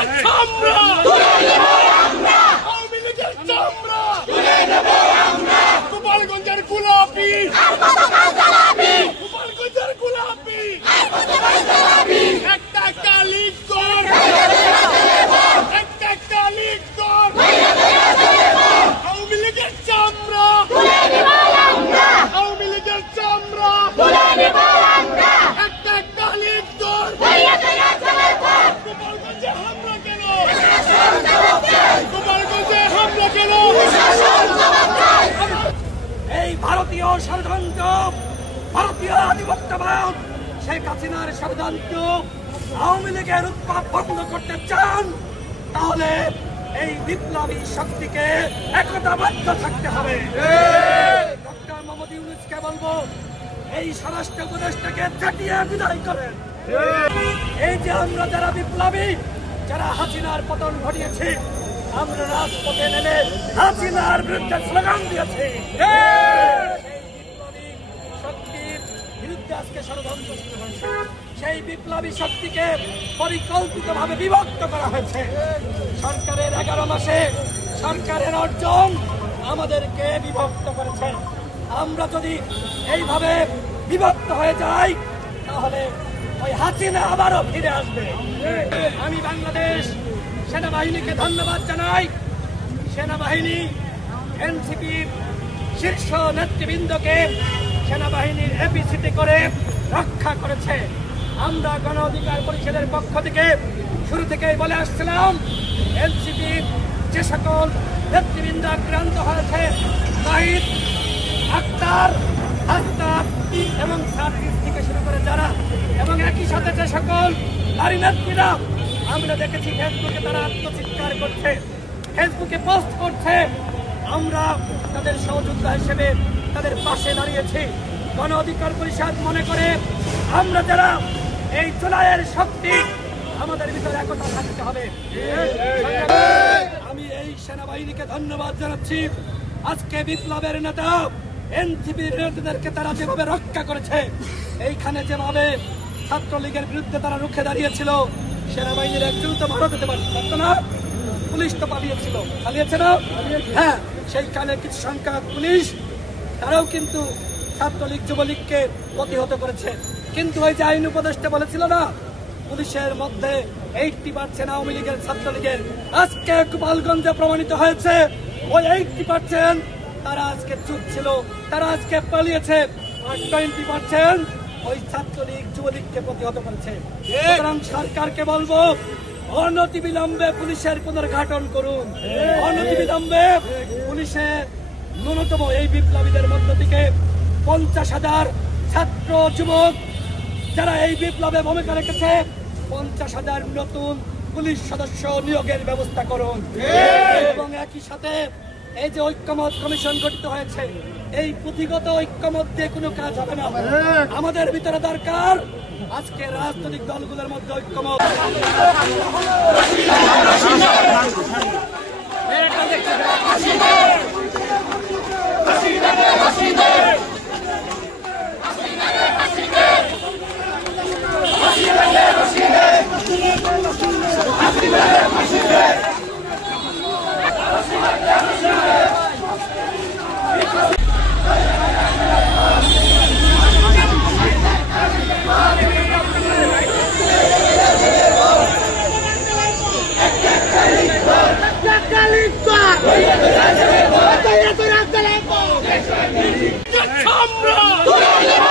লীগের চামড়া আওয়ামী লীগের চামড়া গোপালগঞ্জের গোলাপি গোপালগঞ্জের গোলাপি একটা কালিক কর একটা কালিক কর আওয়ামী লীগের চামড়া আওয়ামী লীগের চামড়া একটা কালিক কর গোপালগঞ্জে হামলা কেন গোপালগঞ্জে হামলা কেন এই ভারতীয় ষড়যন্ত্র ভারতীয় আধিপত্যবাদ শেখ হাসিনার ষড়যন্ত্র আওয়ামী লীগের উৎপাত বন্ধ করতে চান তাহলে এই বিপ্লবী শক্তিকে একতাবদ্ধ থাকতে হবে। ডক্টর মোহাম্মদ ইউনূসকে বলবো এই স্বরাষ্ট্র উপদেষ্টাকে ঝাঁটিয়ে বিদায় করেন। এই যে আমরা যারা বিপ্লবী যারা হাসিনার পতন ঘটিয়েছি আমরা রাজপথে নেমে হাসিনার বিরুদ্ধে স্লোগান দিয়েছি। শক্তির বিরুদ্ধে আজকে ষড়যন্ত্র শুরু হয়েছে। সেই বিপ্লবী শক্তিকে পরিকল্পিতভাবে বিভক্ত করা হয়েছে। সরকারের 11 মাসে সরকারের অর্জন আমাদেরকে বিভক্ত করেছে। আমরা যদি এইভাবে বিভক্ত হয়ে যাই তাহলে ওই হাসিনা আবারও ফিরে আসবে। আমি বাংলাদেশ সেনাবাহিনীকে ধন্যবাদ জানাই। সেনাবাহিনী এনসিপির শীর্ষ নেতৃবৃন্দকে সেনাবাহিনীর এপিসিতে করে রক্ষা করেছে। আমরা গণ অধিকার পরিষদের পক্ষ থেকে শুরু থেকেই বলে আসছিলাম এনসিপির যে সকল নেতৃবৃন্দ আক্রান্ত হয়েছে নাহিদ, আক্তার, আস্তাব এবং সার্ভিস থেকে শুরু করে যারা এবং একই সাথে যে সকল নারী নেত্রীরা আমরা দেখেছি ফেসবুকে তারা আত্মচিৎকার করছে, ফেসবুকে পোস্ট করছে, আমরা তাদের সহযোদ্ধা হিসেবে তাদের পাশে দাঁড়িয়েছি। গণ অধিকার পরিষদ মনে করে আমরা যারা এই জুলাইয়ের শক্তি আমাদের ভিতরে একতা থাকতে হবে। আমি এই সেনাবাহিনীকে ধন্যবাদ জানাচ্ছি। আজকে বিপ্লবের নেতা এনসিপির নেতাদেরকে তারা যেভাবে রক্ষা করেছে, এইখানে যেভাবে ছাত্রলীগের বিরুদ্ধে তারা রুখে দাঁড়িয়েছিল, সেনাবাহিনীর একজন তো ভালো হতে পারত না, পুলিশ তো পালিয়েছে না? হ্যাঁ, সেইখানে কিছু সংখ্যক পুলিশ তারাও কিন্তু ছাত্রলীগ যুবলীগকে প্রতিহত করেছে। কিন্তু ওই যে আইন উপদেষ্টা বলেছিল না পুলিশের মধ্যে 80% আওয়ামী লীগের ছাত্রলীগের, আজকে গোপালগঞ্জে প্রমাণিত হয়েছে ওই 80% তারা আজকে চুপ ছিল, তারা আজকে পালিয়েছে, আর 20% ওই ছাত্রলীগ যুবলীগকে প্রতিহত করেছে। সুতরাং সরকারকে বলবো অনতিবিলম্বে পুলিশের পুনর্গঠন করুন। অনতিবিলম্বে পুলিশের ন্যূনতম এই বিপ্লবীদের মধ্য থেকে 50,000 ছাত্র যুবক যারা এই বিপ্লবে ভূমিকা রেখেছে 50,000 নতুন পুলিশ সদস্য নিয়োগের ব্যবস্থা করুন। এবং একই সাথে এই যে ঐক্যমত কমিশন গঠিত হয়েছে, এই পুঁথিগত ঐক্যমত দিয়ে কোনো কাজ হবে না। আমাদের ভিতরে দরকার আজকে রাজনৈতিক দলগুলোর মধ্যে ঐক্যমত। Chamra!